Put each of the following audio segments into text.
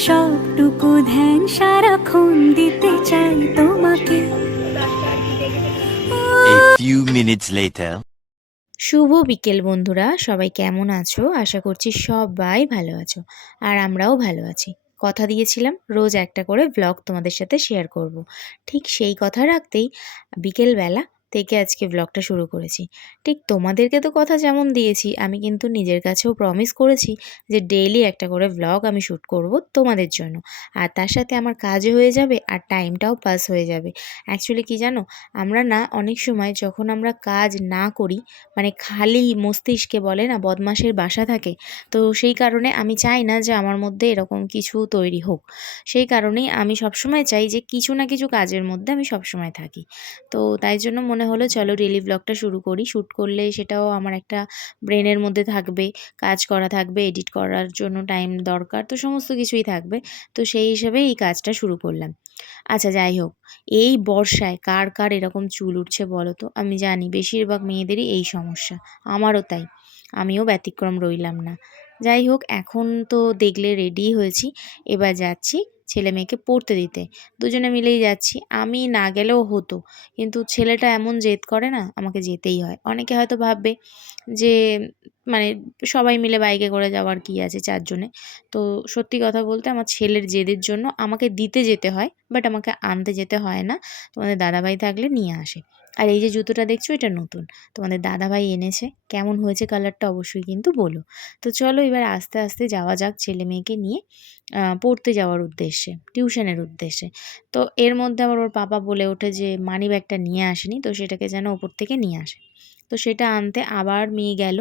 সবটুকু ধ্যান সারাক্ষণ দিতে চাই তোমাকে। A few minutes later. শুভ বিকেল বন্ধুরা, সবাই কেমন আছো? আশা করছি সবাই ভালো আছো, আর আমরাও ভালো আছি। কথা দিয়েছিলাম রোজ একটা করে ব্লগ তোমাদের সাথে শেয়ার করব। ঠিক সেই কথা রাখতেই বিকেলবেলা থেকে আজকে ব্লগটা শুরু করেছি। ঠিক তোমাদেরকে তো কথা যেমন দিয়েছি, আমি কিন্তু নিজের কাছেও প্রমিস করেছি যে ডেইলি একটা করে ব্লগ আমি শ্যুট করব তোমাদের জন্য। আর তার সাথে আমার কাজও হয়ে যাবে আর টাইমটাও পাস হয়ে যাবে। অ্যাকচুয়ালি কি জানো, আমরা না অনেক সময় যখন আমরা কাজ না করি, মানে খালি মস্তিষ্কে বলে না বদমাশের বাসা থাকে, তো সেই কারণে আমি চাই না যে আমার মধ্যে এরকম কিছু তৈরি হোক। সেই কারণেই আমি সবসময় চাই যে কিছু না কিছু কাজের মধ্যে আমি সবসময় থাকি। তো তাই জন্য মনে হলো চলো ডেলি ব্লগটা শুরু করি। শ্যুট করলে সেটাও আমার একটা ব্রেনের মধ্যে থাকবে, কাজ করা থাকবে, এডিট করার জন্য টাইম দরকার, তো সমস্ত কিছুই থাকবে। তো সেই হিসেবে এই কাজটা শুরু করলাম। আচ্ছা যাই হোক, এই বর্ষায় কার কার এরকম চুল উঠছে বলো তো? আমি জানি বেশিরভাগ মেয়েদেরই এই সমস্যা, আমারও তাই, আমিও ব্যতিক্রম রইলাম না। যাই হোক, এখন তো দেখলে রেডি হয়েছি, এবার যাচ্ছি ছেলে মেয়েকে পড়তে দিতে। দুজনে মিলেই যাচ্ছি, আমি না গেলেও হতো, কিন্তু ছেলেটা এমন জেদ করে না, আমাকে যেতেই হয়। অনেকে হয়তো ভাববে যে মানে সবাই মিলে বাইকে করে যাওয়ার কি আছে চারজনে। তো সত্যি কথা বলতে আমার ছেলের জেদের জন্য আমাকে দিতে যেতে হয়, বাট আমাকে আনতে যেতে হয় না। তোমাদের দাদাভাই থাকলে নিয়ে আসে। আর এই যে জুতোটা দেখছো, এটা নতুন, তোমাদের দাদাভাই এনেছে। কেমন হয়েছে কালারটা অবশ্যই কিন্তু বলো। তো চলো এবার আস্তে আস্তে যাওয়া যাক ছেলে মেয়েকে নিয়ে পড়তে যাওয়ার উদ্দেশ্যে, টিউশনের উদ্দেশ্যে। তো এর মধ্যে আবার ওর পাপা বলে ওঠে যে মানি ব্যাগটা নিয়ে আসেনি, তো সেটাকে যেন ওপর থেকে নিয়ে আসে। তো সেটা আনতে আবার মেয়ে গেল,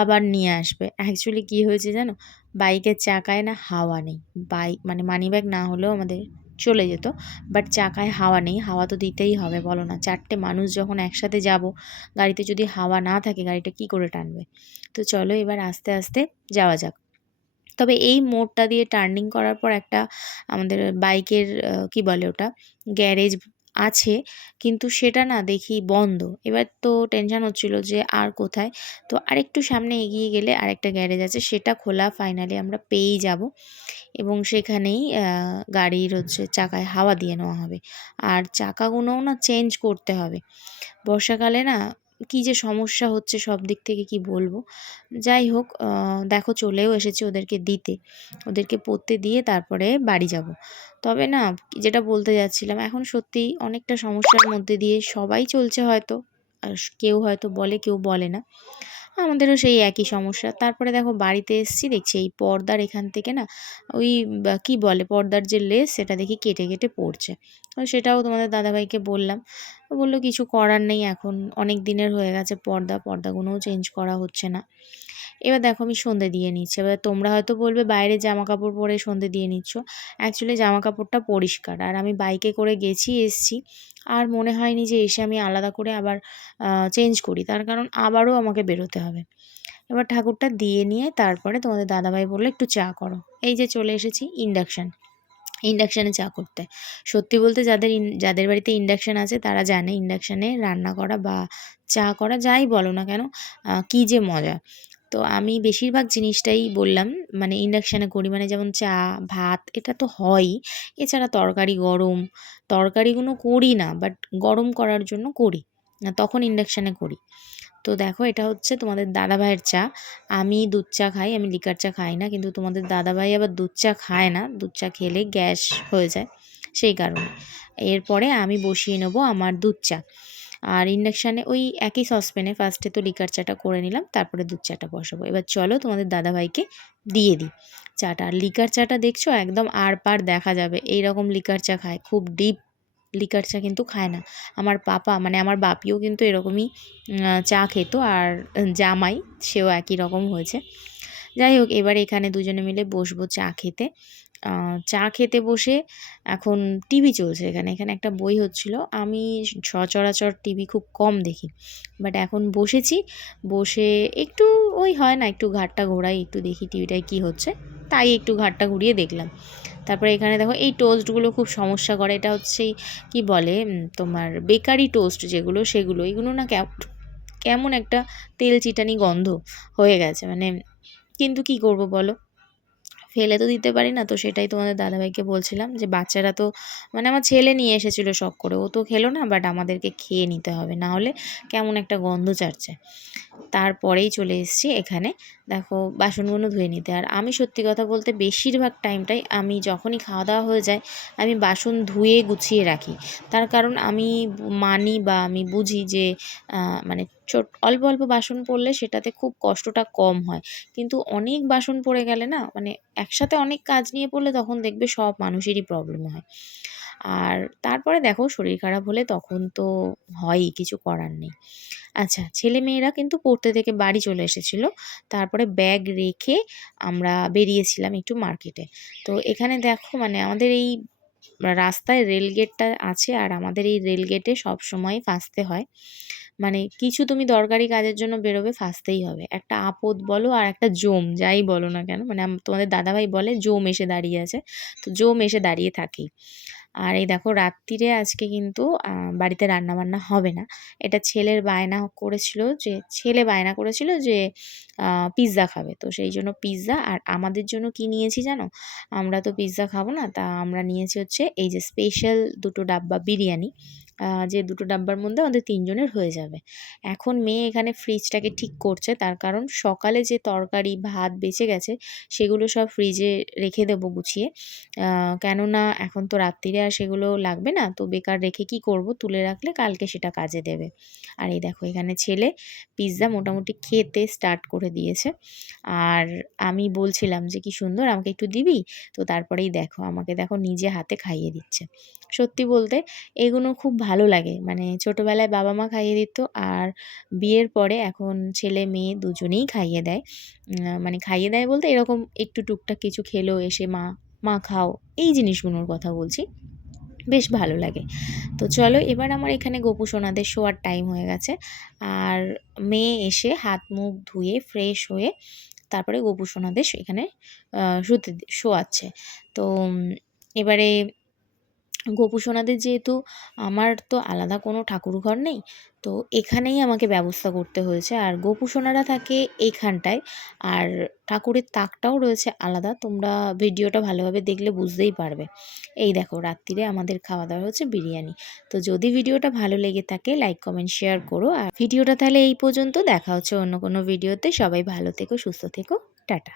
আবার নিয়ে আসবে। অ্যাকচুয়ালি কী হয়েছে জানো, বাইকের চাকায় না হাওয়া নেই। বাইক মানে মানিব্যাগ না হলেও আমাদের চলে যেত, বাট চাকায় হাওয়া নেই। হাওয়া তো দিতেই হবে, বলো না, চারটে মানুষ যখন একসাথে যাব, গাড়িতে যদি হাওয়া না থাকে গাড়িটা কি করে টানবে? তো চলো এবার আস্তে আস্তে যাওয়া যাক। তবে এই মোড়টা দিয়ে টার্নিং করার পর একটা আমাদের বাইকের কি বলে ওটা, গ্যারেজ আছে, কিন্তু সেটা না দেখি বন্ধ। এবার তো টেনশন হচ্ছিল যে আর কোথায়। তো আরেকটু সামনে এগিয়ে গেলে আরেকটা গ্যারেজ আছে, সেটা খোলা, ফাইনালি আমরা পেয়েই যাব। এবং সেখানেই গাড়ির হচ্ছে চাকায় হাওয়া দিয়ে নেওয়া হবে। আর চাকাগুলোও না চেঞ্জ করতে হবে। বর্ষাকালে না কী যে সমস্যা হচ্ছে সব দিক থেকে কি বলবো। যাই হোক, দেখো চলেও এসেছি ওদেরকে দিতে, ওদেরকে পড়তে দিয়ে তারপরে বাড়ি যাব। তবে না, যেটা বলতে যাচ্ছিলাম, এখন সত্যিই অনেকটা সমস্যার মধ্যে দিয়ে সবাই চলছে হয়তো। আর কেউ হয়তো বলে, কেউ বলে না। আমাদেরও সেই একই সমস্যা। তারপরে দেখো বাড়িতে এসেছি, দেখছি এই পর্দার এখান থেকে না ওই কী বলে, পর্দার যে লেস সেটা দেখি কেটে কেটে পড়ছে। তো সেটাও তোমাদের দাদাভাইকে বললাম। ও বলল কিছু করার নেই, এখন অনেক দিনের হয়ে গেছে পর্দাগুলোও চেঞ্জ করা হচ্ছে না। এবার দেখো আমি সন্ধে দিয়ে নিচ্ছি। এবার তোমরা হয়তো বলবে বাইরে জামা কাপড় পরে সন্ধে দিয়ে নিচ্ছ। অ্যাকচুয়ালি জামা কাপড়টা পরিষ্কার, আর আমি বাইকে করে গেছি এসছি, আর মনে হয়নি যে এসে আমি আলাদা করে আবার চেঞ্জ করি, তার কারণ আবারও আমাকে বেরোতে হবে। এবার ঠাকুরটা দিয়ে নিয়ে তারপরে তোমাদের দাদাভাই বললো একটু চা করো। এই যে চলে এসেছি ইন্ডাকশানে চা করতে। সত্যি বলতে যাদের বাড়িতে ইন্ডাকশান আছে তারা জানে ইন্ডাকশানে রান্না করা বা চা করা যাই বলো না কেন, কী যে মজা। তো আমি বেশিরভাগ জিনিসটাই বললাম মানে ইন্ডাকশানে করি, মানে যেমন চা, ভাত এটা তো হয়ই, এছাড়া তরকারিগুলো করি না, বাট গরম করার জন্য করি, তখন ইন্ডাকশানে করি। তো দেখো এটা হচ্ছে তোমাদের দাদাভাইয়ের চা। আমি দুধ চা খাই, আমি লিকার চা খাই না, কিন্তু তোমাদের দাদাভাই আবার দুধ চা খায় না, দুধ চা খেলে গ্যাস হয়ে যায়, সেই কারণে। এরপরে আমি বসিয়ে নেব আমার দুধ চা। আর ইন্ডাকশানে ওই একই সসপ্যানে ফার্স্টে তো লিকার চাটা করে নিলাম, তারপরে দুধ চাটা বসাবো। এবার চলো তোমাদের দাদাভাইকে দিয়ে দিই চাটা। আর লিকার চাটা দেখছো একদম আর পার দেখা যাবে, এইরকম লিকার চা খায়, খুব ডিপ লিকার চা কিন্তু খায় না। আমার পাপা মানে আমার বাপিও কিন্তু এরকমই চা খেত, আর জামাই সেও একই রকম হয়েছে। যাই হোক, এবার এখানে দুজনে মিলে বসবো চা খেতে। চা খেতে বসে এখন টিভি চলছে, এখানে একটা বই হচ্ছিল। আমি সচরাচর টিভি খুব কম দেখি, বাট এখন বসেছি, বসে একটু ওই হয় না একটু ঘাটটা ঘোরাই, একটু দেখি টিভিটায় কী হচ্ছে, তাই একটু ঘাটটা ঘুরিয়ে দেখলাম। তারপরে এখানে দেখো এই টোস্টগুলো খুব সমস্যা করে, এটা হচ্ছে কি বলে তোমার বেকারি টোস্ট যেগুলো, সেগুলো এইগুলো না কেমন একটা তেল চিটানি গন্ধ হয়ে গেছে, মানে কিন্তু কি করব বলো, ফেলে তো দিতে পারি না, তো সেটাই তোমাদের দাদাভাইকে বলছিলাম যে বাচ্চারা তো মানে আমার ছেলে নিয়ে এসেছিলো শখ করে, ও তো খেলো না, বাট আমাদেরকে খেয়ে নিতে হবে, না হলে কেমন একটা গন্ধ ছাড়ছে। তারপরেই চলে এসেছি এখানে দেখো বাসনগুলো ধুয়ে নিতে। আর আমি সত্যি কথা বলতে বেশিরভাগ টাইমটাই আমি যখনই খাওয়া দাওয়া হয়ে যায় আমি বাসন ধুয়ে গুছিয়ে রাখি। তার কারণ আমি মানি বা আমি বুঝি যে মানে অল্প অল্প বাসন পড়লে সেটাতে খুব কষ্টটা কম হয়, কিন্তু অনেক বাসন পড়ে গেলে না মানে একসাথে অনেক কাজ নিয়ে পড়লে তখন দেখবে সব মানুষেরই প্রবলেম হয়। আর তারপরে দেখো শরীর খারাপ হলে তখন তো হয়ই, কিছু করার নেই। আচ্ছা, ছেলেমেয়েরা কিন্তু পড়তে থেকে বাড়ি চলে এসেছিল। তারপরে ব্যাগ রেখে আমরা বেরিয়েছিলাম একটু মার্কেটে। তো এখানে দেখো মানে আমাদের এই রাস্তায় রেলগেটটা আছে, আর আমাদের এই রেলগেটে সবসময় ফাঁসতে হয়। মানে কিছু তুমি দরকারি কাজের জন্য বেরোবে, ফাঁসতেই হবে। একটা আপদ বলো আর একটা জম যাই বলো না কেন, মানে তোমাদের দাদাভাই বলে জম এসে দাঁড়িয়ে আছে, তো জম এসে দাঁড়িয়ে থাকেই। আর এই দেখো রাত্রিরে আজকে কিন্তু বাড়িতে রান্নাবান্না হবে না। এটা ছেলে বায়না করেছিল যে পিৎজা খাবে, তো সেই জন্য পিৎজা। আর আমাদের জন্য কি নিয়েছি জানো? আমরা তো পিৎজা খাবো না, তা আমরা নিয়েছি হচ্ছে এই যে স্পেশাল 2টো ডাব্বা বিরিয়ানি, যে 2টো ডাব্বার মধ্যে আমাদের 3 জনের হয়ে যাবে। এখন মেয়ে এখানে ফ্রিজটাকে ঠিক করছে, তার কারণ সকালে যে তরকারি ভাত বেঁচে গেছে সেগুলো সব ফ্রিজে রেখে দেবো গুছিয়ে। কেননা এখন তো রাত্রিরে আর সেগুলো লাগবে না, তো বেকার রেখে কি করব, তুলে রাখলে কালকে সেটা কাজে দেবে। আর এই দেখো এখানে ছেলে পিৎজা মোটামুটি খেতে স্টার্ট করে দিয়েছে। আর আমি বলছিলাম যে কি সুন্দর, আমাকে একটু দিবি? তো তারপরেই আমাকে দেখো নিজে হাতে খাইয়ে দিচ্ছে। সত্যি বলতে এগুলো খুব ভালো লাগে, মানে ছোটোবেলায় বাবা মা খাইয়ে দিত, আর বিয়ের পরে এখন ছেলে মেয়ে দুজনেই খাইয়ে দেয়। মানে খাইয়ে দেয় বলতে এরকম একটু টুকটাক কিছু খেলো এসে মা মা খাও, এই জিনিসগুলোর কথা বলছি, বেশ ভালো লাগে। তো চলো এবার আমার এখানে গোপু সোনাদের শোয়ার টাইম হয়ে গেছে। আর মেয়ে এসে হাত মুখ ধুয়ে ফ্রেশ হয়ে তারপরে গোপু সোনাদের এখানে শোয়াচ্ছে। তো এবারে গোপু সোনাদের যেহেতু আমার তো আলাদা কোনো ঠাকুরঘর নেই, তো এখানেই আমাকে ব্যবস্থা করতে হয়েছে। আর গোপু সোনারা থাকে এইখানটায়, আর ঠাকুরের তাকটাও রয়েছে আলাদা, তোমরা ভিডিওটা ভালোভাবে দেখলে বুঝতেই পারবে। এই দেখো রাত্রিরে আমাদের খাওয়া দাওয়া হচ্ছে বিরিয়ানি। তো যদি ভিডিওটা ভালো লেগে থাকে লাইক কমেন্ট শেয়ার করো। আর ভিডিওটা তাহলে এই পর্যন্ত, দেখা হচ্ছে অন্য কোনো ভিডিওতে। সবাই ভালো থেকো, সুস্থ থেকো, টাটা।